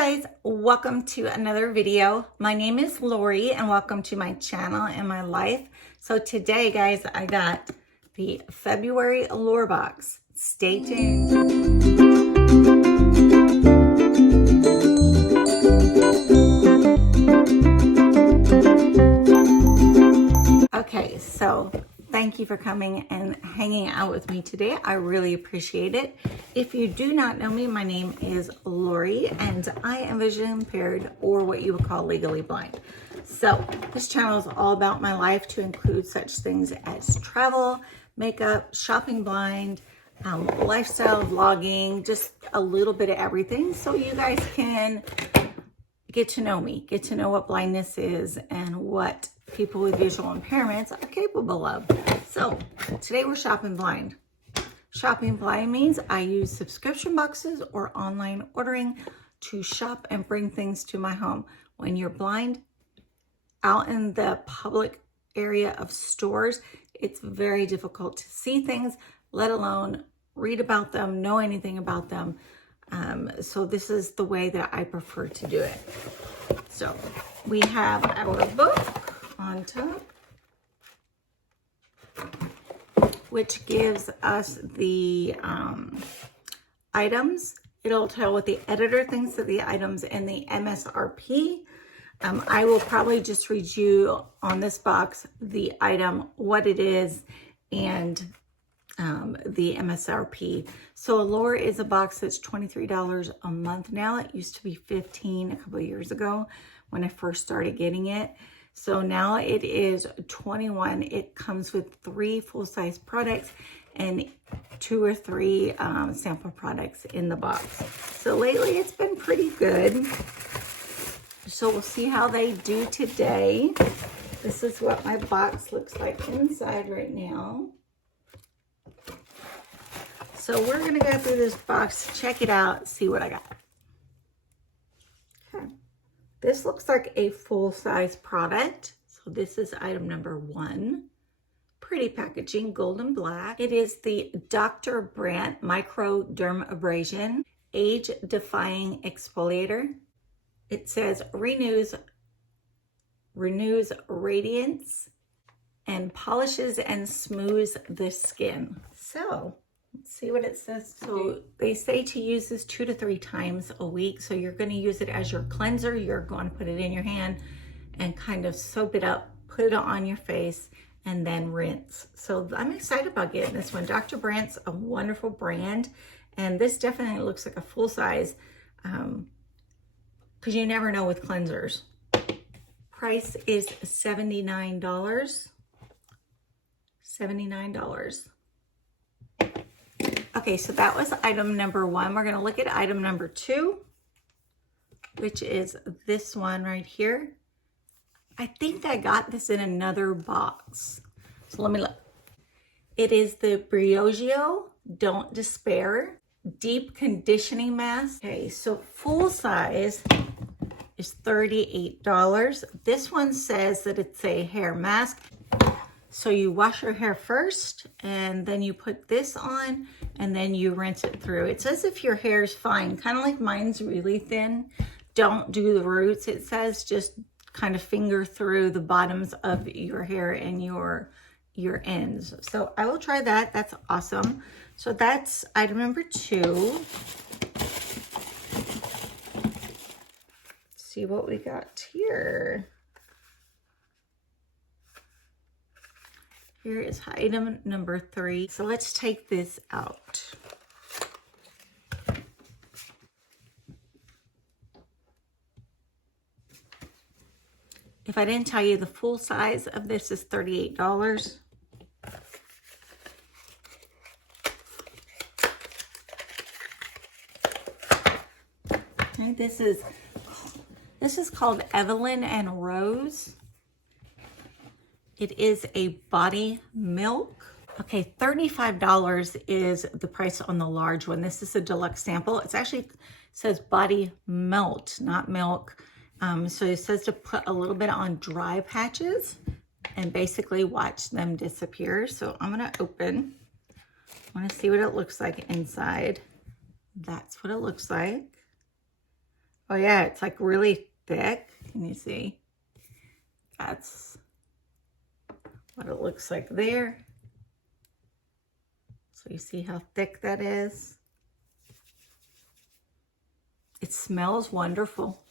guys, welcome to another video. My name is Lori and welcome to my channel and my life. So today guys, I got the February Allure box. Stay tuned. Okay, so thank you for coming and hanging out with me today. I really appreciate it. If you do not know me, my name is Lori and I am vision impaired, or what you would call legally blind. So this channel is all about my life, to include such things as travel, makeup, shopping blind, lifestyle, vlogging, just a little bit of everything. So you guys can get to know me, get to know what blindness is and what people with visual impairments are capable of. So today we're shopping blind. Shopping blind means I use subscription boxes or online ordering to shop and bring things to my home. When you're blind, out in the public area of stores, it's very difficult to see things, let alone read about them, know anything about them. So this is the way that I prefer to do it. So we have our book on top, which gives us the items. It'll tell what the editor thinks of the items and the MSRP. I will probably just read you on this box the item, what it is, and the MSRP. So Allure is a box that's $23 a month now. It used to be $15 a couple of years ago when I first started getting it. So now it is $21. It comes with 3 full-size products and 2 or 3 sample products in the box. So lately it's been pretty good. So we'll see how they do today. This is what my box looks like inside right now. So we're gonna go through this box, check it out, see what I got. Okay. This looks like a full-size product. So this is item number 1. Pretty packaging, gold and black. It is the Dr. Brandt Micro Dermabrasion Age Defying Exfoliator. It says renews radiance and polishes and smooths the skin. So let's see what it says. So they say to use this 2 to 3 times a week. So you're going to use it as your cleanser. You're going to put it in your hand and kind of soap it up, put it on your face, and then rinse. So I'm excited about getting this one. Dr. Brandt's a wonderful brand, and this definitely looks like a full size, because you never know with cleansers. Price is $79. $79. Okay, so that was item number 1. We're gonna look at item number 2, which is this one right here. I think I got this in another box. So let me look. It is the Briogeo Don't Despair Deep Conditioning Mask. Okay, so full size is $38. This one says that it's a hair mask. So you wash your hair first, and then you put this on, and then you rinse it through. It says if your hair is fine, kind of like mine's really thin, don't do the roots. It says just kind of finger through the bottoms of your hair and your ends. So I will try that. That's awesome. So that's item number 2. Let's see what we got here. Here is item number 3. So let's take this out. If I didn't tell you, the full size of this is $38. Okay, this is called Evelyn and Rose. It is a body milk. Okay, $35 is the price on the large one. This is a deluxe sample. It's actually says body melt, not milk. So it says to put a little bit on dry patches and basically watch them disappear. So I'm gonna open. I wanna see what it looks like inside. That's what it looks like. Oh yeah, it's like really thick. Can you see? That's what it looks like there. So you see how thick that is? It smells wonderful.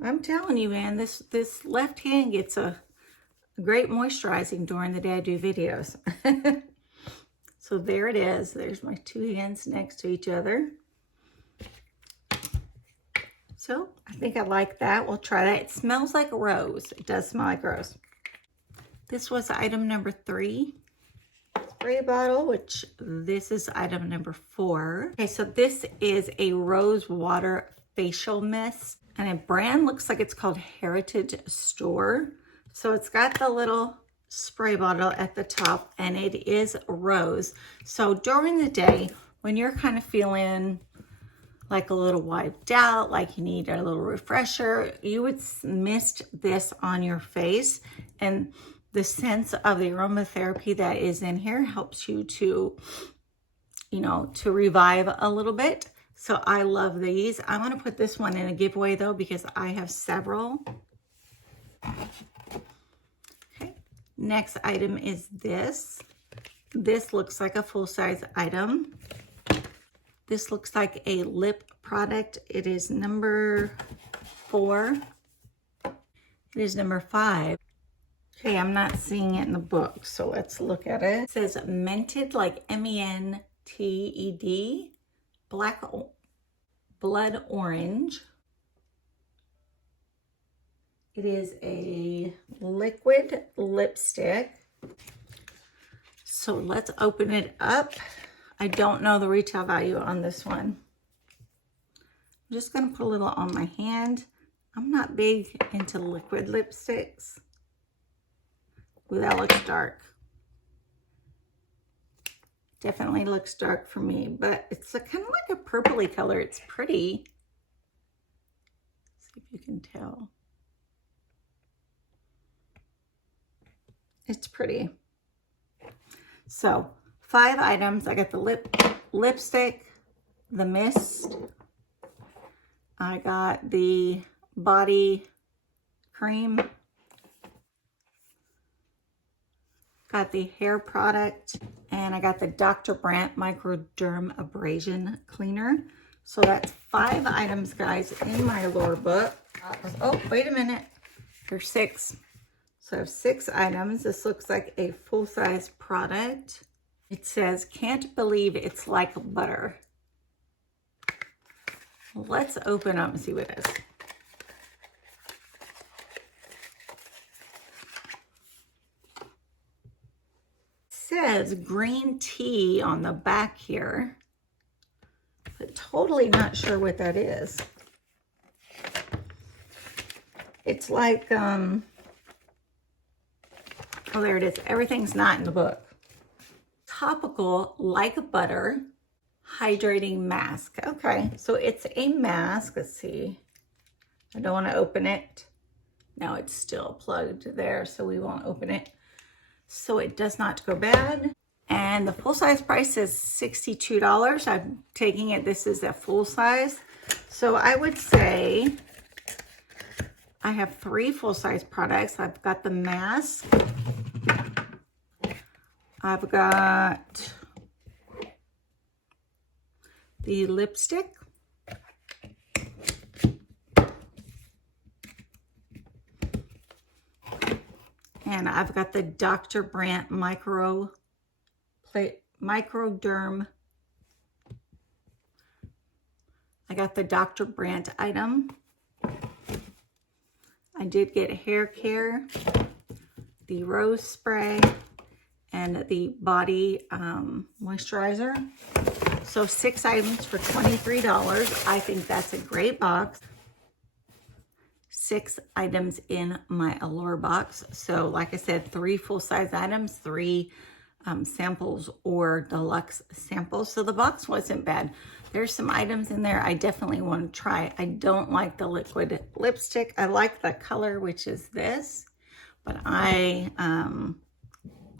I'm telling you, man, this left hand gets a great moisturizing during the day I do videos. So there it is. There's my two hands next to each other. So I think I like that. We'll try that. It smells like a rose. It does smell like rose. This was item number 3. Spray bottle, which this is item number 4. Okay, so this is a rose water facial mist, and a brand looks like it's called Heritage Store. So it's got the little spray bottle at the top, and it is rose. So during the day, when you're kind of feeling like a little wiped out, like you need a little refresher, you would mist this on your face, and the sense of the aromatherapy that is in here helps you to, you know, to revive a little bit. So I love these. I'm going to put this one in a giveaway though, because I have several. Okay. Next item is this. This looks like a full-size item. This looks like a lip product. It is number 4. It is number 5. Okay, I'm not seeing it in the book, so let's look at it. It says mented, like M-E-N-T-E-D, black blood orange. It is a liquid lipstick. So let's open it up. I don't know the retail value on this one. I'm just gonna put a little on my hand. I'm not big into liquid lipsticks. Ooh, that looks dark. Definitely looks dark for me, but it's a kind of like a purpley color. It's pretty. See if you can tell. It's pretty. So 5 items. I got the lipstick, the mist. I got the body cream. Got the hair product, and I got the Dr. Brandt Microderm Abrasion Cleaner. So that's 5 items, guys, in my Allure book. Oh, wait a minute. There's 6. So I have 6 items. This looks like a full-size product. It says, can't believe it's like butter. Let's open up and see what it is. Says green tea on the back here, but totally not sure what that is. It's like, oh, there it is. Everything's not in the book. Topical like butter hydrating mask. Okay, so it's a mask. Let's see. I don't want to open it. No, it's still plugged there, so we won't open it. So it does not go bad. And the full-size price is $62. I'm taking it, this is a full size. So I would say I have 3 full-size products. I've got the mask. I've got the lipstick. And I've got the Dr. Brandt Microderm. I got the Dr. Brandt item. I did get hair care, the rose spray, and the body moisturizer. So 6 items for $23. I think that's a great box. 6 items in my Allure box. So like I said, 3 full-size items, 3 samples or deluxe samples. So the box wasn't bad. There's some items in there I definitely want to try. I don't like the liquid lipstick. I like the color, which is this, but I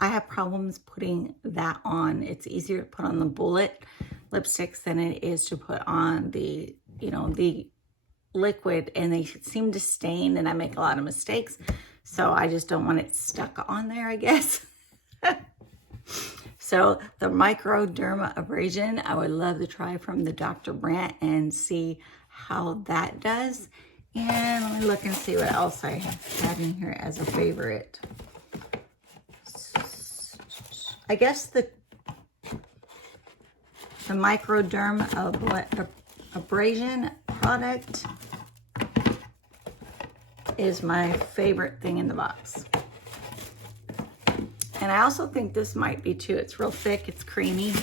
have problems putting that on. It's easier to put on the bullet lipsticks than it is to put on the, you know, the liquid, and they seem to stain and I make a lot of mistakes. So I just don't want it stuck on there, I guess. So the microderma abrasion, I would love to try from the Dr. Brandt and see how that does. And let me look and see what else I have in here as a favorite. I guess the microderma abrasion product is my favorite thing in the box. And I also think this might be too. It's real thick, it's creamy.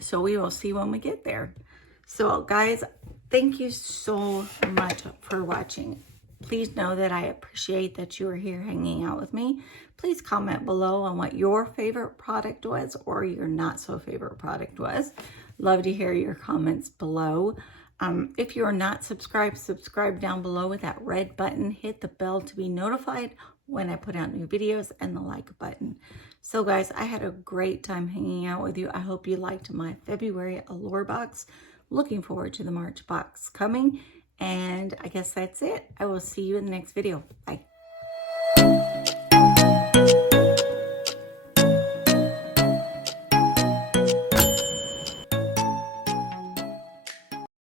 So we will see when we get there. So guys, thank you so much for watching. Please know that I appreciate that you are here hanging out with me. Please comment below on what your favorite product was or your not so favorite product was. Love to hear your comments below. If you are not subscribed, subscribe down below with that red button. Hit the bell to be notified when I put out new videos, and the like button. So guys, I had a great time hanging out with you. I hope you liked my February Allure box. Looking forward to the March box coming. And I guess that's it. I will see you in the next video. Bye.